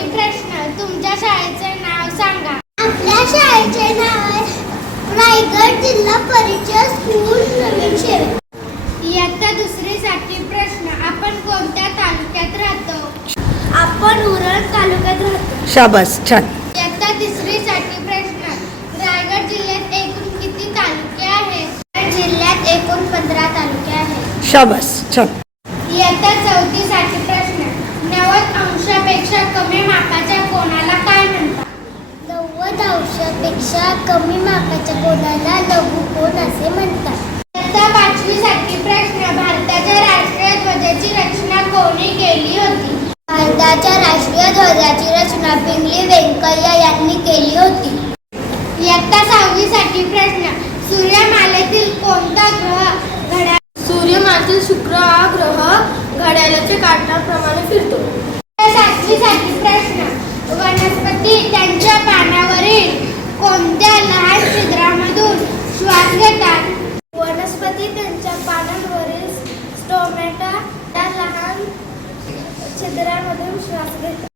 साठी प्रश्न. तुमच्या शाळेचे नाव सांगा. आपल्या शाळेचे नाव आहे रायगड जिल्हा परिषद स्कूल नवीन शेत. इयत्ता दुसरी साठी प्रश्न. आपण कोणत्या तालुक्यात राहतो? आपण उरण तालुक्यात राहतो. शाबास, छान. इयत्ता तिसरी साठी प्रश्न. रायगड जिल्ह्यात एकूण किती तालुके आहेत? जिल्ह्यात एकूण 15 तालुके आहेत. शाबास, छान. इयत्ता चौथी साठी प्रश्न. 90 अंशापेक्षा कमी मापाच्या कोणाला काय म्हणतात? 90 अंशापेक्षा कमी मापाच्या कोणाला लघुकोन असे म्हणतात. इयत्ता पाचवी साठी प्रश्न. भारताच्या राष्ट्रीय ध्वजाची रचना कोणी केली होती? भारताच्या राष्ट्रीय ध्वजाची रचना पिंगली व्यंकय्या यांनी केली होती. इयत्ता सहावी साठी प्रश्न. सूर्यमालेतील कोणता ग्रह घड्याळ? सूर्यमालेतील शुक्र हा ग्रह घड्याळाच्या काट्याप्रमाणे फिरतो. इयत्ता सातवी साठी प्रश्न. वनस्पती त्यांच्या पानावरील कोणत्या लहान छिद्रामधून श्वास घेतात? वनस्पती त्यांच्या पानांवरील स्टोमॅटा या लहान छिद्रांमधून श्वास घेतात.